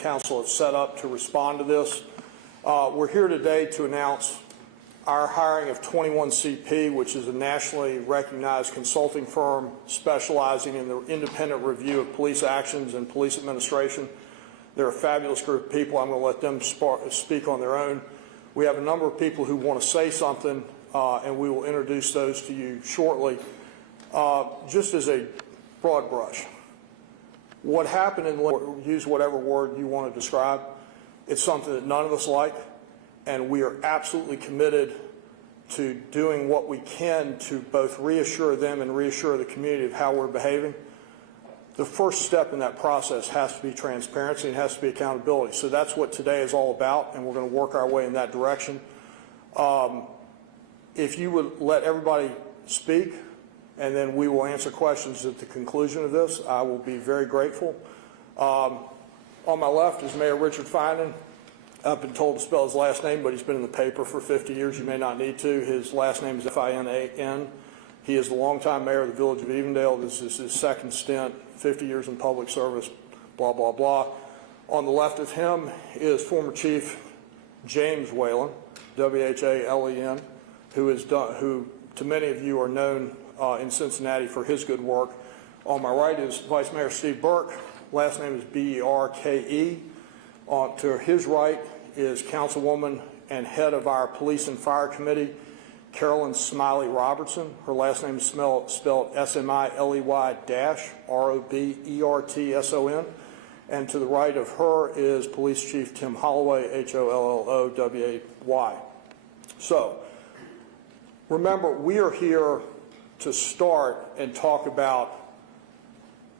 council have set up to respond to this. We're here today to announce our hiring of 21CP, which is a nationally recognized consulting firm specializing in the independent review of police actions and police administration. They're a fabulous group of people. I'm going to let them speak on their own. We have a number of people who want to say something, and we will introduce those to you shortly. Just as a broad brush, what happened in, use whatever word you want to describe, it's something that none of us like, and we are absolutely committed to doing what we can to both reassure them and reassure the community of how we're behaving. The first step in that process has to be transparency and has to be accountability. So that's what today is all about, and we're going to work our way in that direction. If you would let everybody speak, and then we will answer questions at the conclusion of this, I will be very grateful. On my left is Mayor Richard Finan. I've been told to spell his last name, but he's been in the paper for 50 years. You may not need to. His last name is Finan. He is the longtime mayor of the village of Evendale. This is his second stint, 50 years in public service, blah, blah, blah. On the left of him is former Chief James Whalen, W-H-A-L-E-N, who to many of you are known in Cincinnati for his good work. On my right is Vice Mayor Steve Burke. Last name is B-E-R-K-E. To his right is Councilwoman and head of our Police and Fire Committee, Carolyn Smiley Robertson. Her last name is spelled S-M-I-L-E-Y-R-O-B-E-R-T-S-O-N. And to the right of her is Police Chief Tim Holloway, H-O-L-L-O-W-A-Y. So, remember, we are here to start and talk about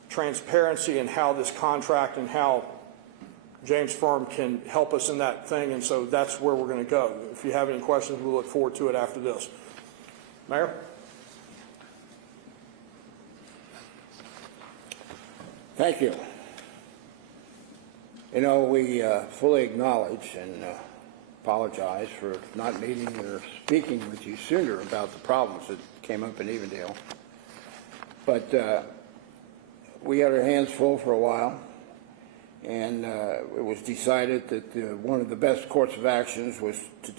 transparency and how this contract and how James' firm can help us in that thing, and so that's where we're going to go. If you have any questions, we'll look forward to it after this. Mayor? Thank you. You know, we fully acknowledge and apologize for not meeting or speaking with you sooner about the problems that came up in Evendale. But we had our hands full for a while. And it was decided that one of the best course of actions was to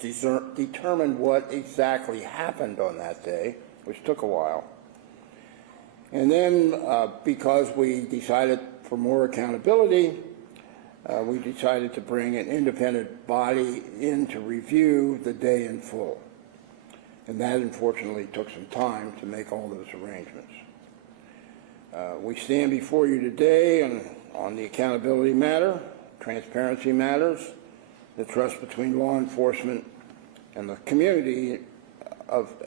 determine what exactly happened on that day, which took a while. And then because we decided for more accountability, we decided to bring an independent body in to review the day in full. And that unfortunately took some time to make all those arrangements. We stand before you today on the accountability matter, transparency matters, the trust between law enforcement and the community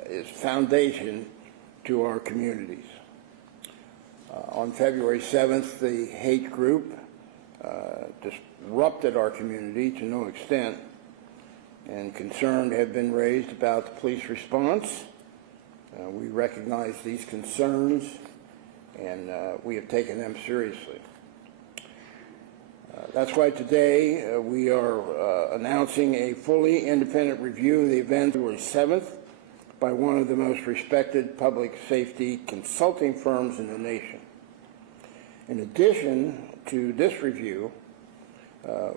is foundation to our communities. On February 7th, the hate group disrupted our community to no extent, and concern have been raised about the police response. We recognize these concerns, and we have taken them seriously. That's why today we are announcing a fully independent review of the event February 7th by one of the most respected public safety consulting firms in the nation. In addition to this review,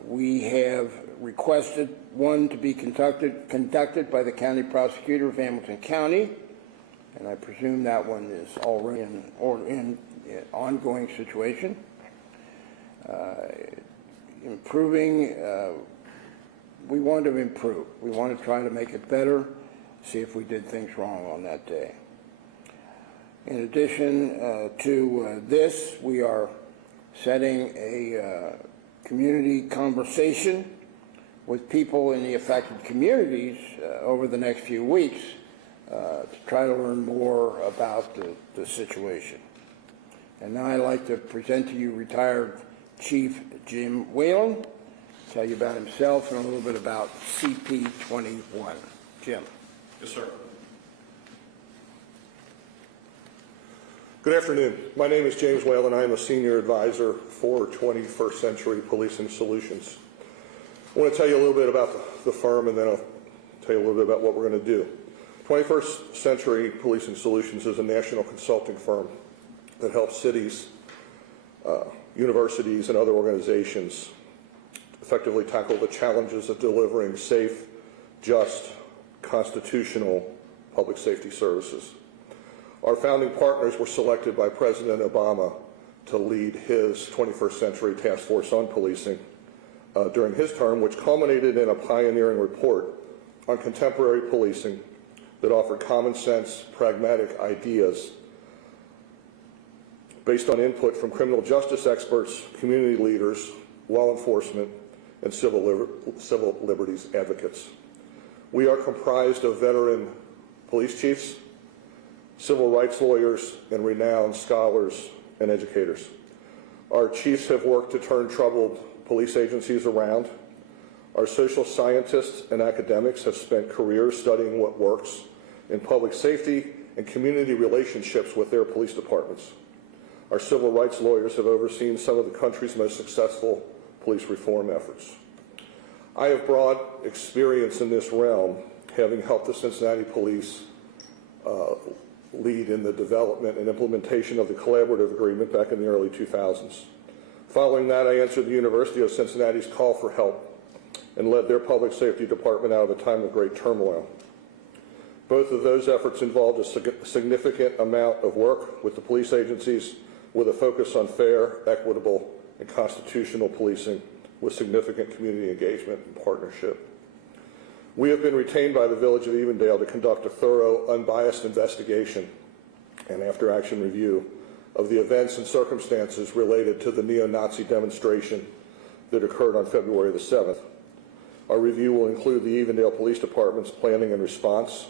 we have requested one to be conducted by the County Prosecutor of Hamilton County, and I presume that one is already in ongoing situation. Improving, we want to improve. We want to try to make it better, see if we did things wrong on that day. In addition to this, we are setting a community conversation with people in the affected communities over the next few weeks to try to learn more about the situation. And now I'd like to present to you retired Chief Jim Whalen, tell you about himself and a little bit about CP21. Jim. Yes, sir. Good afternoon. My name is James Whalen. I am a senior advisor for 21st Century Policing Solutions. I want to tell you a little bit about the firm, and then I'll tell you a little bit about what we're going to do. 21st Century Policing Solutions is a national consulting firm that helps cities, universities, and other organizations effectively tackle the challenges of delivering safe, just, constitutional public safety services. Our founding partners were selected by President Obama to lead his 21st Century Task Force on Policing during his term, which culminated in a pioneering report on contemporary policing that offered common sense, pragmatic ideas based on input from criminal justice experts, community leaders, law enforcement, and civil liberties advocates. We are comprised of veteran police chiefs, civil rights lawyers, and renowned scholars and educators. Our chiefs have worked to turn troubled police agencies around. Our social scientists and academics have spent careers studying what works in public safety and community relationships with their police departments. Our civil rights lawyers have overseen some of the country's most successful police reform efforts. I have broad experience in this realm, having helped the Cincinnati Police lead in the development and implementation of the collaborative agreement back in the early 2000s. Following that, I answered the University of Cincinnati's call for help and led their public safety department out of a time of great turmoil. Both of those efforts involved a significant amount of work with the police agencies with a focus on fair, equitable, and constitutional policing with significant community engagement and partnership. We have been retained by the Village of Evendale to conduct a thorough, unbiased investigation and after-action review of the events and circumstances related to the neo-Nazi demonstration that occurred on February the 7th. Our review will include the Evendale Police Department's planning and response.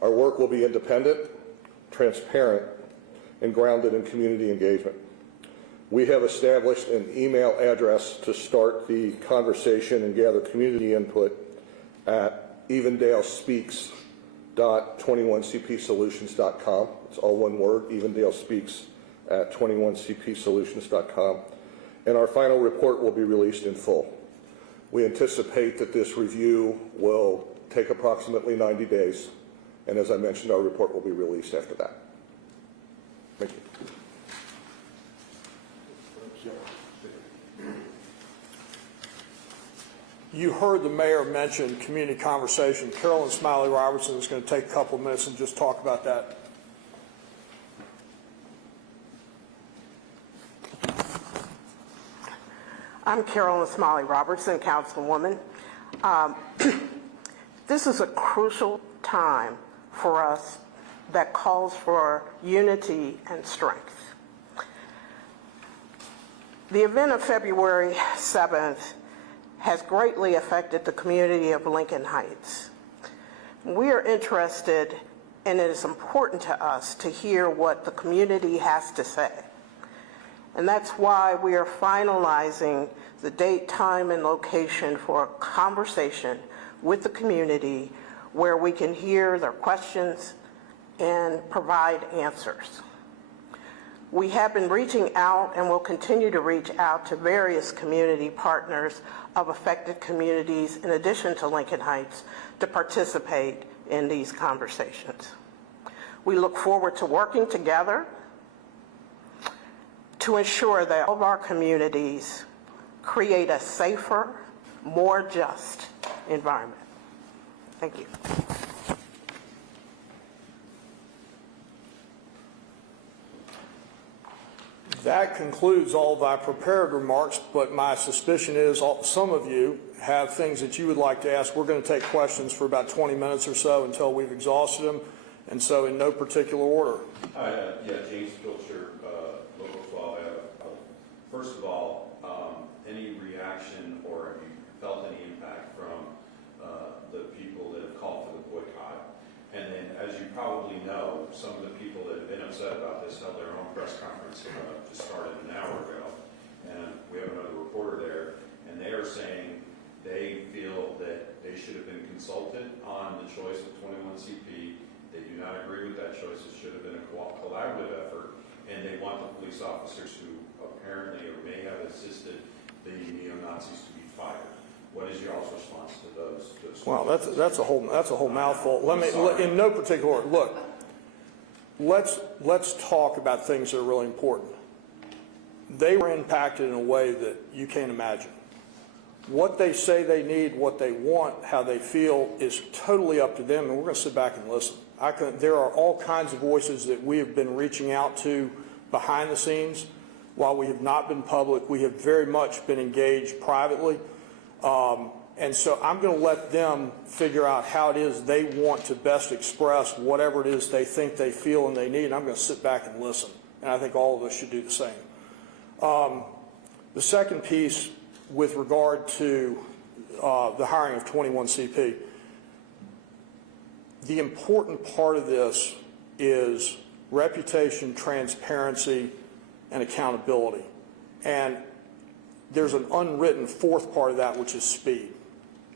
Our work will be independent, transparent, and grounded in community engagement. We have established an email address to start the conversation and gather community input at evendalespeaks.21cpsolutions.com. It's all one word, evendalespeaks@21cpsolutions.com. And our final report will be released in full. We anticipate that this review will take approximately 90 days. And as I mentioned, our report will be released after that. Thank you. You heard the mayor mention community conversation. Carolyn Smiley Robertson is going to take a couple of minutes and just talk about that. I'm Carolyn Smiley Robertson, Councilwoman. This is a crucial time for us that calls for unity and strength. The event of February 7th has greatly affected the community of Lincoln Heights. We are interested, and it is important to us to hear what the community has to say. And that's why we are finalizing the date, time, and location for a conversation with the community where we can hear their questions and provide answers. We have been reaching out and will continue to reach out to various community partners of affected communities in addition to Lincoln Heights to participate in these conversations. We look forward to working together to ensure that all of our communities create a safer, more just environment. Thank you. That concludes all of our prepared remarks, but my suspicion is some of you have things that you would like to ask. We're going to take questions for about 20 minutes or so until we've exhausted them, and so in no particular order. James Pilcher, Local 12. First of all, any reaction or have you felt any impact from the people that have called for the boycott? And then, as you probably know, some of the people that have been upset about this held their own press conference just started an hour ago, and we have another reporter there, and they are saying they feel that they should have been consulted on the choice of 21CP. They do not agree with that choice. It should have been a collaborative effort, and they want the police officers who apparently or may have assisted the neo-Nazis to be fired. What is y'all's response to those? Well, that's a whole mouthful. In no particular order. Look, let's talk about things that are really important. They were impacted in a way that you can't imagine. What they say they need, what they want, how they feel is totally up to them, and we're going to sit back and listen. There are all kinds of voices that we have been reaching out to behind the scenes. While we have not been public, we have very much been engaged privately. And so I'm going to let them figure out how it is they want to best express whatever it is they think they feel and they need. And I'm going to sit back and listen. And I think all of us should do the same. The second piece with regard to the hiring of 21CP, the important part of this is reputation, transparency, and accountability. And there's an unwritten fourth part of that, which is speed.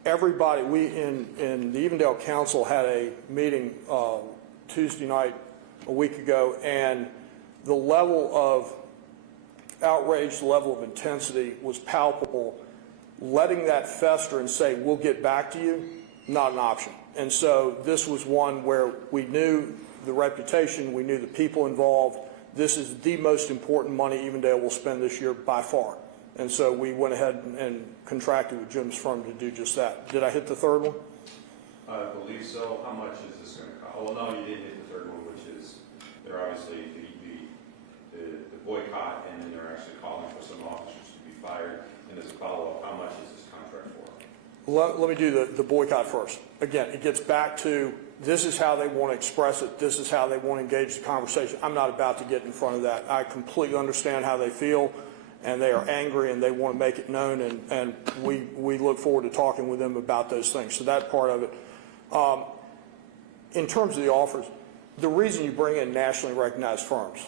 Everybody, we in the Evendale Council had a meeting Tuesday night a week ago, and the level of outrage, the level of intensity was palpable. Letting that fester and say, we'll get back to you, not an option. And so this was one where we knew the reputation, we knew the people involved. This is the most important money Evendale will spend this year by far. And so we went ahead and contracted with Jim's firm to do just that. Did I hit the third one? I believe so. How much is this going to cost? Well, no, you didn't hit the third one, which is they're obviously the boycott, and then they're actually calling for some officers to be fired. And as a follow-up, how much is this contract for? Let me do the boycott first. Again, it gets back to this is how they want to express it. This is how they want to engage the conversation. I'm not about to get in front of that. I completely understand how they feel, and they are angry, and they want to make it known, and we look forward to talking with them about those things. So that part of it. In terms of the offers, the reason you bring in nationally recognized firms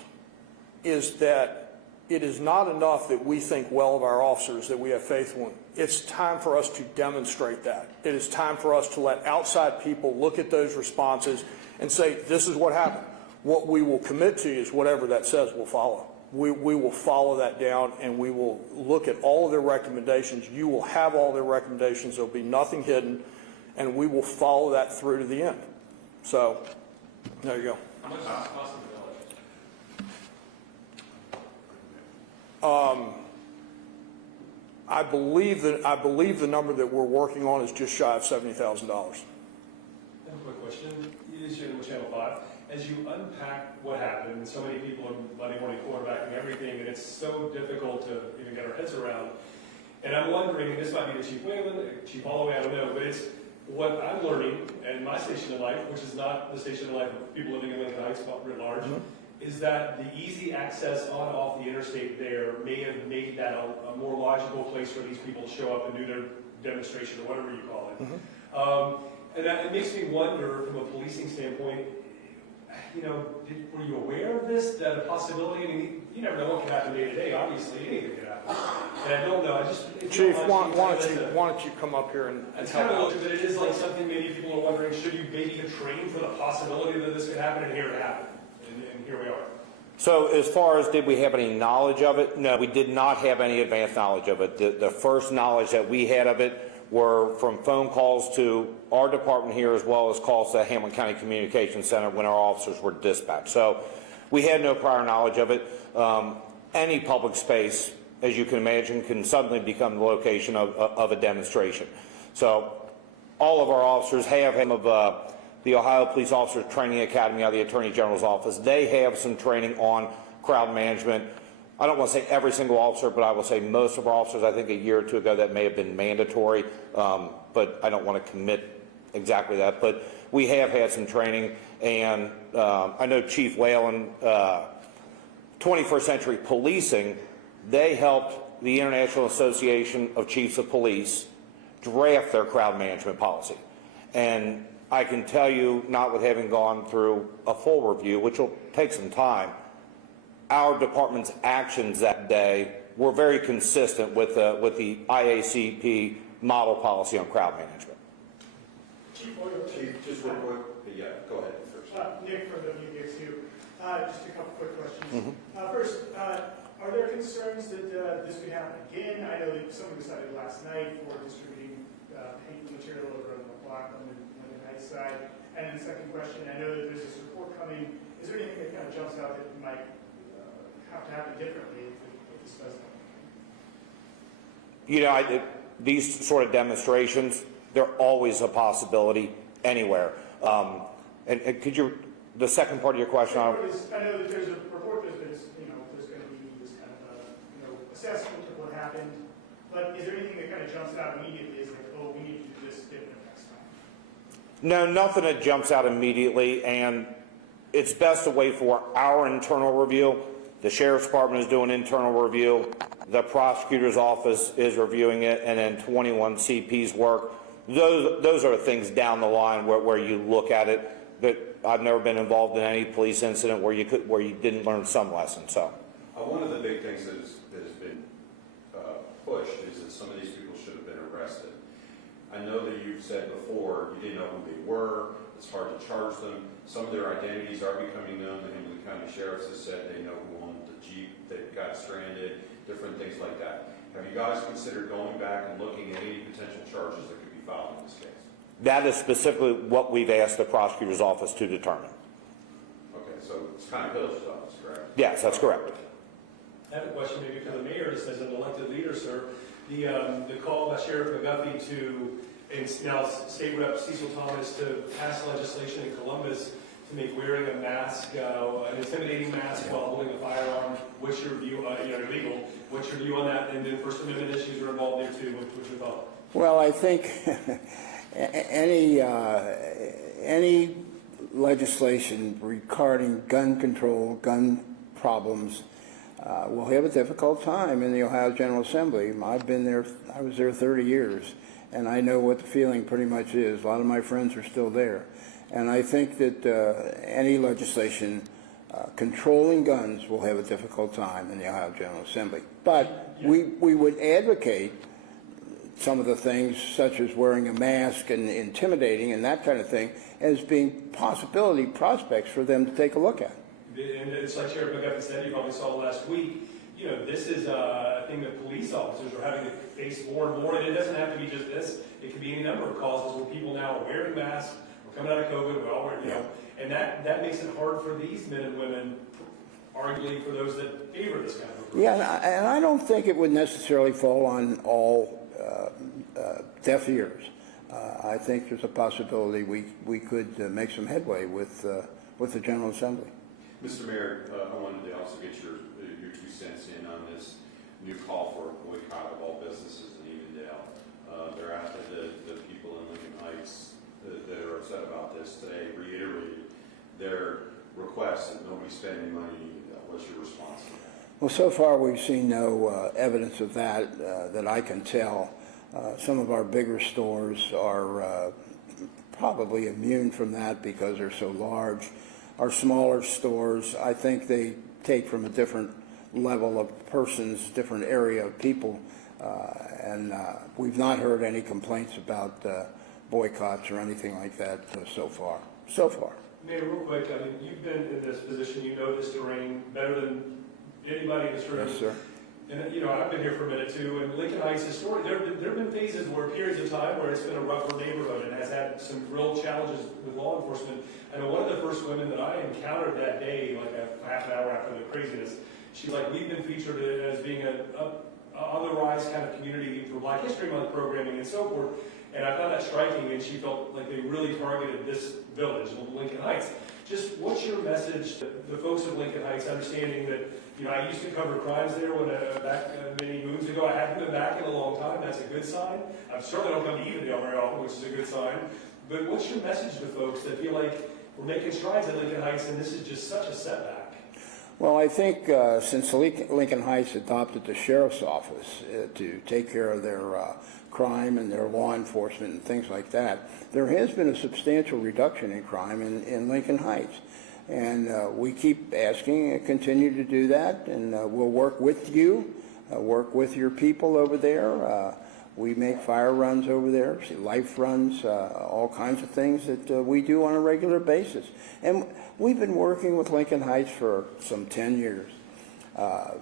is that it is not enough that we think well of our officers, that we have faith in them. It's time for us to demonstrate that. It is time for us to let outside people look at those responses and say, this is what happened. What we will commit to is whatever that says we'll follow. We will follow that down, and we will look at all of their recommendations. You will have all their recommendations. There will be nothing hidden, and we will follow that through to the end. So there you go. How much does it cost in the village? I believe the number that we're working on is just shy of $70,000. I have a quick question. You is on Channel 5. As you unpack what happened, and so many people are Monday morning quarterbacking everything, and it's so difficult to even get our heads around. And I'm wondering, and this might be the Chief Whalen, Chief Holloway, I don't know, but it's what I'm learning, and my station of life, which is not the station of life of people living in Lincoln Heights, writ large, is that the easy access on and off the interstate there may have made that a more logical place for these people to show up and do their demonstration or whatever you call it. And that, it makes me wonder, from a policing standpoint, you know, were you aware of this, that a possibility? I mean, you never know what can happen day to day. Obviously, anything could happen. And I don't know. I just Chief, why don't you come up here and it's help kind of out? looked, but it is like something maybe people are wondering, should you maybe have trained for the possibility that this could happen, and here it happened. And here we are. So as far as did we have any knowledge of it? No, we did not have any advanced knowledge of it. The first knowledge that we had of it were from phone calls to our department here, as well as calls to the Hamilton County Communications Center when our officers were dispatched. So we had no prior knowledge of it. Any public space, as you can imagine, can suddenly become the location of a demonstration. So all of our officers have of the Ohio Police Officers Training Academy out of the Attorney General's office. They have some training on crowd management. I don't want to say every single officer, but I will say most of our officers. I think a year or two ago that may have been mandatory, but I don't want to commit exactly that. But we have had some training, and I know Chief Whalen, 21st Century Policing, they helped the International Association of Chiefs of Police draft their crowd management policy. And I can tell you, not with having gone through a full review, which will take some time, our department's actions that day were very consistent with the IACP model policy on crowd management. Chief, Just real quick. Yeah, go ahead first. Nick from WBXU. Just a couple quick questions. First, are there concerns that this could happen again? I know that someone decided last night for distributing paint material over on the block on the night side. And then the second question, I know that there's this report coming. Is there anything that kind of jumps out that might have to happen differently if this does happen? You know, these sort of demonstrations, they're always a possibility anywhere. And could you, the second part of your question, I know that there's a report there's going to be this kind of assessment of what happened, but is there anything that kind of jumps out immediately as like, oh, we need to do this different next time? no, nothing that jumps out immediately, and it's best to wait for our internal review. The Sheriff's Department is doing internal review, the Prosecutor's Office is reviewing it, and then 21CP's work. Those are things down the line where you look at it. But I've never been involved in any police incident where you didn't learn some lesson. So, One of the big things that has been pushed is that some of these people should have been arrested. I know that you've said before you didn't know who they were. It's hard to charge them. Some of their identities are becoming known. The Hindley County Sheriffs has said they know who owned the Jeep that got stranded, different things like that. Have you guys considered going back and looking at any potential charges that could be filed in this case? that is specifically what we've asked the Prosecutor's Office to determine. Okay, so it's kind of Village office, correct? Yes, that's correct. I have a question maybe for the mayor, just as an elected leader, sir. The call by Sheriff McGuffey to, and now State Rep Cecil Thomas, to pass legislation in Columbus to make wearing a mask, an intimidating mask while holding a firearm. What's your view, illegal? What's your view on that? And then First Amendment issues are involved there too. What's your thought? Well, I think any legislation regarding gun control, gun problems, will have a difficult time in the Ohio General Assembly. I've been there, I was there 30 years, and I know what the feeling pretty much is. A lot of my friends are still there. And I think that any legislation controlling guns will have a difficult time in the Ohio General Assembly. But we would advocate some of the things, such as wearing a mask and intimidating and that kind of thing, as being prospects for them to take a look at. And it's like Sheriff McGuffey said, you probably saw last week, this is a thing that police officers are having to face more and more, and it doesn't have to be just this. It could be any number of causes where people now are wearing masks, we're coming out of COVID, we're all wearing, and that makes it hard for these men and women, arguably for those that favor this kind of approach. Yeah, and I don't think it would necessarily fall on all deaf ears. I think there's a possibility we could make some headway with the General Assembly. Mr. Mayor, I wanted to also get your 2 cents in on this new call for a boycott of all businesses in Evendale. They're after the people in Lincoln Heights that are upset about this today reiterated their request that nobody spend any money in Evendale. What's your response to that? Well, so far we've seen no evidence of that that I can tell. Some of our bigger stores are probably immune from that because they're so large. Our smaller stores, I think they take from a different level of persons, different area of people, and we've not heard any complaints about boycotts or anything like that so far. Mayor, real quick, you've been in this position, you know this terrain better than anybody in this room. Yes, sir. And, I've been here for a minute too, and Lincoln Heights historically, there have been phases where periods of time where it's been a rougher neighborhood and has had some real challenges with law enforcement. I know one of the first women that I encountered that day, like a half an hour after the craziness, she's like, we've been featured as being on the rise kind of community for Black History Month programming and so forth. And I found that striking, and she felt like they really targeted this village, Lincoln Heights. Just what's your message to the folks of Lincoln Heights, understanding that, I used to cover crimes there back many moons ago. I haven't been back in a long time. That's a good sign. I certainly don't come to Evendale very often, which is a good sign. But what's your message to folks that feel like we're making strides at Lincoln Heights and this is just such a setback? Well, I think since Lincoln Heights adopted the Sheriff's Office to take care of their crime and their law enforcement and things like that, there has been a substantial reduction in crime in Lincoln Heights. And we keep asking and continue to do that, and we'll work with you, work with your people over there. We make fire runs over there, life runs, all kinds of things that we do on a regular basis. And we've been working with Lincoln Heights for some 10 years,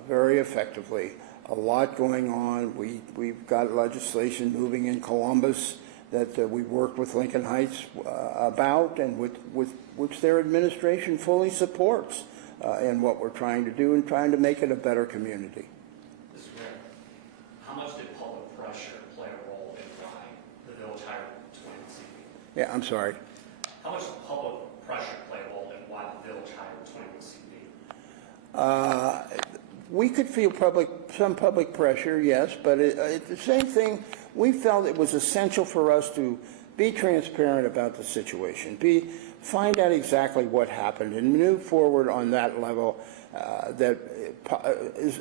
very effectively. A lot going on. We've got legislation moving in Columbus that we've worked with Lincoln Heights about, and which their administration fully supports in what we're trying to do and trying to make it a better community. Mr. Mayor, how much did public pressure play a Yeah, I'm sorry. How much public pressure played a role in why the village hired 21 CP? We could feel some public pressure, yes, but it's the same thing. We felt it was essential for us to be transparent about the situation, find out exactly what happened, and move forward on that level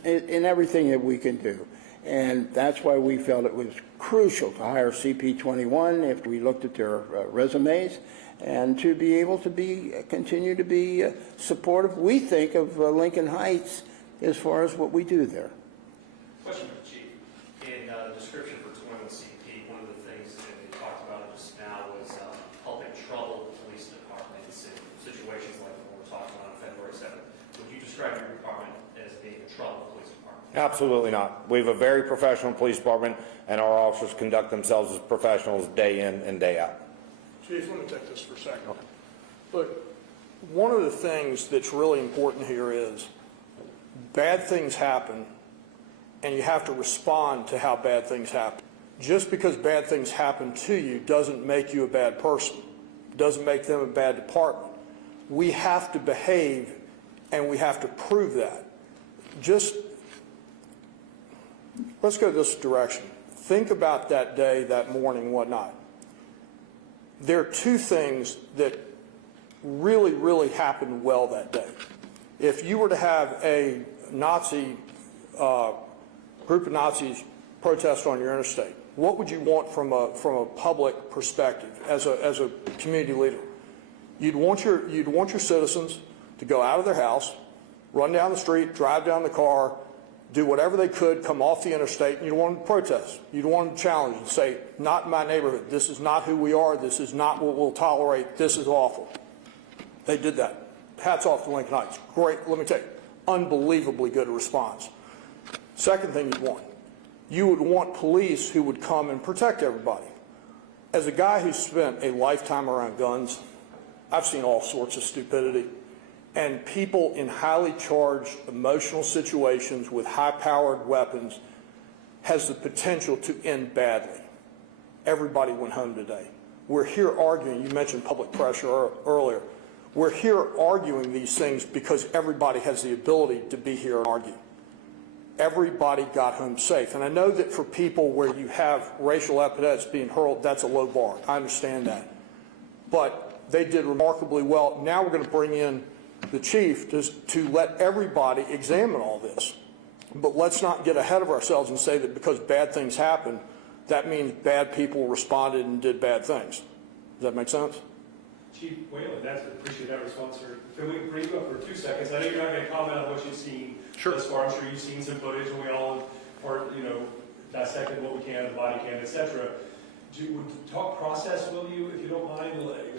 in everything that we can do. And that's why we felt it was crucial to hire CP21 after we looked at their resumes, and to be able to continue to be supportive, we think, of Lincoln Heights as far as what we do there. Question for the chief. In the description for 21 CP, one of the things that we talked about just now was helping trouble the police departments in situations like the one we're talking about on February 7th. Would you describe your department as being a trouble police department? Absolutely not. We have a very professional police department, and our officers conduct themselves as professionals day in and day out. Chief, let me take this for a second. Look, one of the things that's really important here is bad things happen, and you have to respond to how bad things happen. Just because bad things happen to you doesn't make you a bad person, doesn't make them a bad department. We have to behave, and we have to prove that. Let's go this direction. Think about that day, that morning, whatnot. There are two things that really, really happened well that day. If you were to have a Nazi, group of Nazis protest on your interstate, what would you want from a public perspective as a community leader? You'd want your citizens to go out of their house, run down the street, drive down the car, do whatever they could, come off the interstate, and you'd want them to protest. You'd want them to challenge and say, not in my neighborhood. This is not who we are. This is not what we'll tolerate. This is awful. They did that. Hats off to Lincoln Heights. Great, let me tell you, unbelievably good response. Second thing you would want police who would come and protect everybody. As a guy who's spent a lifetime around guns, I've seen all sorts of stupidity. And people in highly charged emotional situations with high-powered weapons has the potential to end badly. Everybody went home today. We're here arguing, you mentioned public pressure earlier. We're here arguing these things because everybody has the ability to be here and argue. Everybody got home safe. And I know that for people where you have racial epithets being hurled, that's a low bar. I understand that. But they did remarkably well. Now we're going to bring in the chief to let everybody examine all this. But let's not get ahead of ourselves and say that because bad things happen, that means bad people responded and did bad things. Does that make sense? Chief Whalen, appreciate that response, sir. Can we bring you up for 2 seconds? I know you're not going to comment on what you've seen thus far. I'm sure you've seen some footage, and we all are, dissected what we can, the body cam, etc. Talk process, will you, if you don't mind?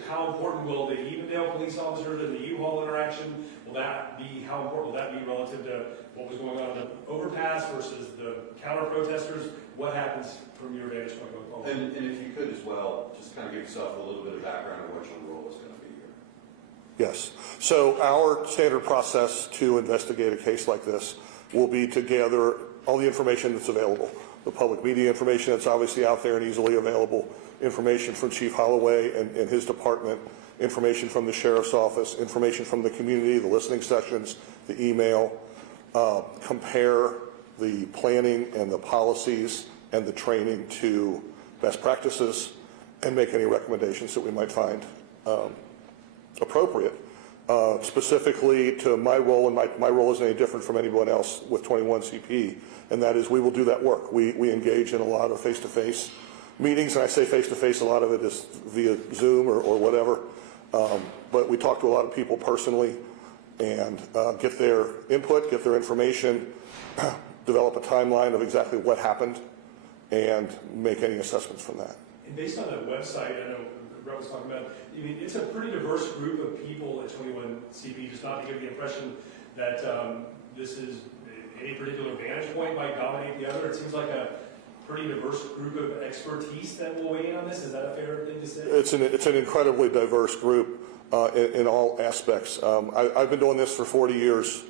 How important will the Evendale police officer and the U-Haul interaction, how important will that be relative to what was going on in the overpass versus the counter-protesters? What happens from your vantage point going forward? And if you could as well, just kind of give yourself a little bit of background on what your role is going to be here. Yes. So our standard process to investigate a case like this will be to gather all the information that's available. The public media information that's obviously out there and easily available, information from Chief Holloway and his department, information from the sheriff's office, information from the community, the listening sessions, the email, compare the planning and the policies and the training to best practices, and make any recommendations that we might find appropriate. Specifically to my role, and my role isn't any different from anyone else with 21 CP, and that is we will do that work. We engage in a lot of face-to-face meetings, and I say face-to-face, a lot of it is via Zoom or whatever, but we talk to a lot of people personally and get their input, get their information, develop a timeline of exactly what happened, and make any assessments from that. And based on the website, I know Brett was talking about, it's a pretty diverse group of people at 21 CP, just not to give the impression that this is any particular vantage point might dominate the other. It seems like a pretty diverse group of expertise that will weigh in on this. Is that a fair thing to say? It's an incredibly diverse group in all aspects. I've been doing this for 40 years,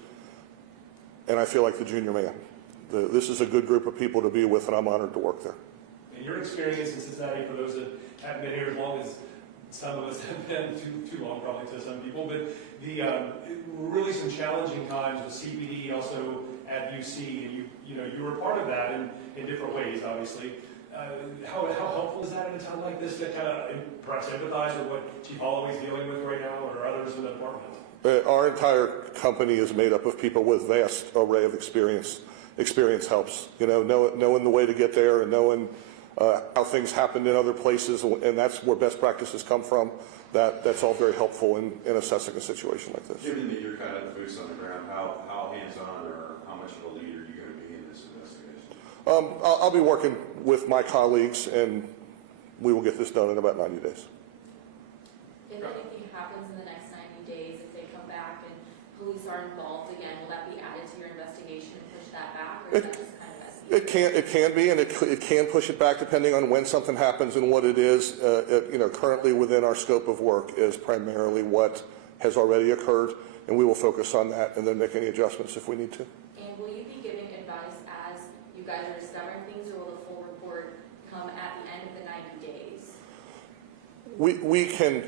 and I feel like the junior man. This is a good group of people to be with, and I'm honored to work there. And your experience in Cincinnati, for those that haven't been here as long as some of us have been too long probably to some people, but really some challenging times with CPD, also at UC, and you were part of that in different ways, obviously. How helpful is that in a town like this to kind of perhaps empathize with what Chief Holloway's dealing with right now, or others in the department? Our entire company is made up of people with vast array of experience. Experience helps, knowing the way to get there and knowing how things happened in other places, and that's where best practices come from. That's all very helpful in assessing a situation like this. Given that you're kind of the boots on the ground, how hands-on or how much of a lead are you going to be in this investigation? I'll be working with my colleagues, and we will get this done in about 90 days. If anything happens in the next 90 days, if they come back and police are involved again, will that be added to your investigation and push that back, or is that just kind of as needed? It can be, and it can push it back depending on when something happens and what it is. Currently within our scope of work is primarily what has already occurred, and we will focus on that and then make any adjustments if we need to. And will you be giving advice as you guys are discovering things, or will the full report come at the end of the 90 days?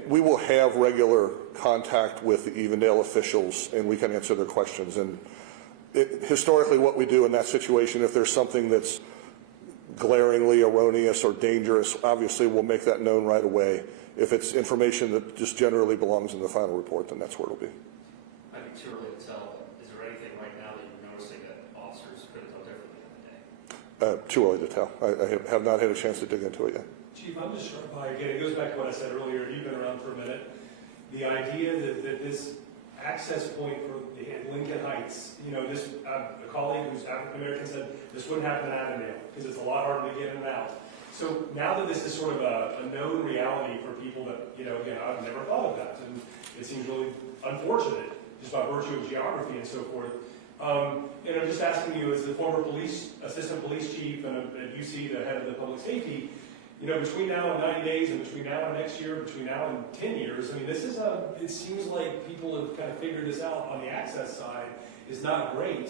We will have regular contact with the Evendale officials, and we can answer their questions. And historically, what we do in that situation, if there's something that's glaringly erroneous or dangerous, obviously we'll make that known right away. If it's information that just generally belongs in the final report, then that's where it'll be. I think too early to tell, but is there anything right now that you're noticing that officers could have done differently in the day? Too early to tell. I have not had a chance to dig into it yet. Chief, I'm just struck by, again, it goes back to what I said earlier, you've been around for a minute, the idea that this access point for the Lincoln Heights, a colleague who's African-American said this wouldn't happen in Avondale because it's a lot harder to get in and out. So now that this is sort of a known reality for people that, again, I've never thought of that, and it seems really unfortunate just by virtue of geography and so forth. I'm just asking you, as the former assistant police chief and at UC, the head of the public safety, between now and 90 days and between now and next year, between now and 10 years, this is it seems like people have kind of figured this out on the access side is not great.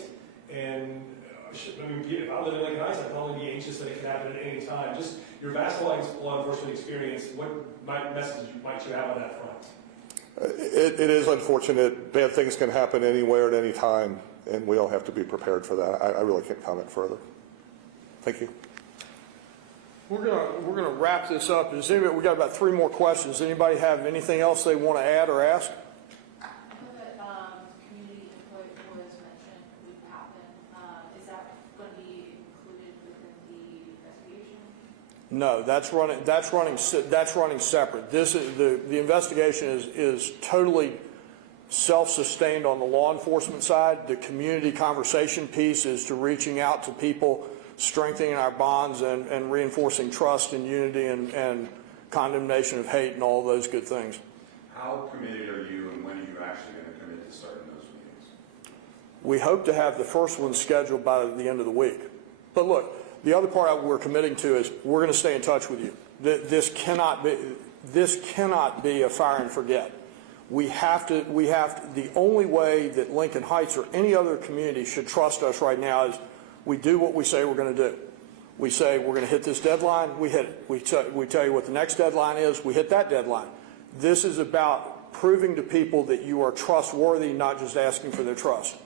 And if I live in Lincoln Heights, I'd probably be anxious that it could happen at any time. Just your vast law enforcement experience, what message might you have on that front? It is unfortunate. Bad things can happen anywhere at any time, and we all have to be prepared for that. I really can't comment further. Thank you. We're gonna wrap this up. We got about 3 more questions. Anybody have anything else they want to add or ask? I know that community input was mentioned would happen. Is that going to be included within the investigation? No, that's running separate. The investigation is totally self-sustained on the law enforcement side. The community conversation piece is to reaching out to people, strengthening our bonds and reinforcing trust and unity and condemnation of hate and all those good things. How committed are you, and when are you actually going to commit to starting those meetings? We hope to have the first one scheduled by the end of the week. But look, the other part we're committing to is we're going to stay in touch with you. This cannot be a fire and forget. The only way that Lincoln Heights or any other community should trust us right now is we do what we say we're going to do. We say we're going to hit this deadline, we hit it. We tell you what the next deadline is, we hit that deadline. This is about proving to people that you are trustworthy, not just asking for their trust.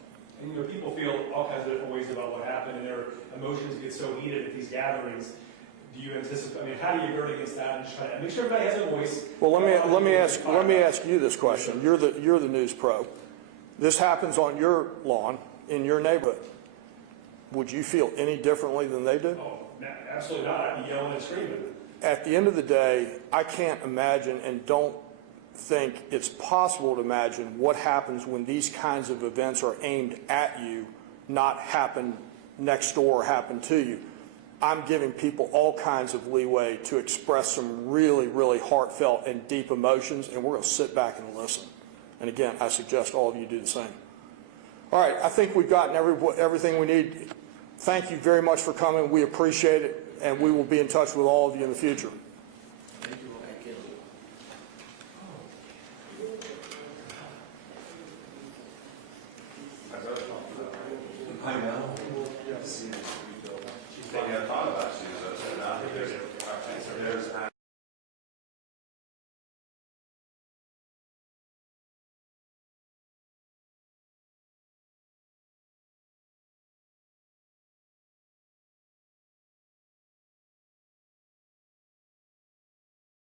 And people feel all kinds of different ways about what happened, and their emotions get so heated at these gatherings. Do you anticipate? How do you guard against that and just try to make sure everybody has a voice? Well, let me ask you this question. You're the news pro. This happens on your lawn in your neighborhood. Would you feel any differently than they do? Oh, absolutely not. I'd be yelling and screaming. At the end of the day, I can't imagine and don't think it's possible to imagine what happens when these kinds of events are aimed at you, not happen next door or happen to you. I'm giving people all kinds of leeway to express some really, really heartfelt and deep emotions, and we're going to sit back and listen. And again, I suggest all of you do the same. All right, I think we've gotten everything we need. Thank you very much for coming. We appreciate it, and we will be in touch with all of you in the future.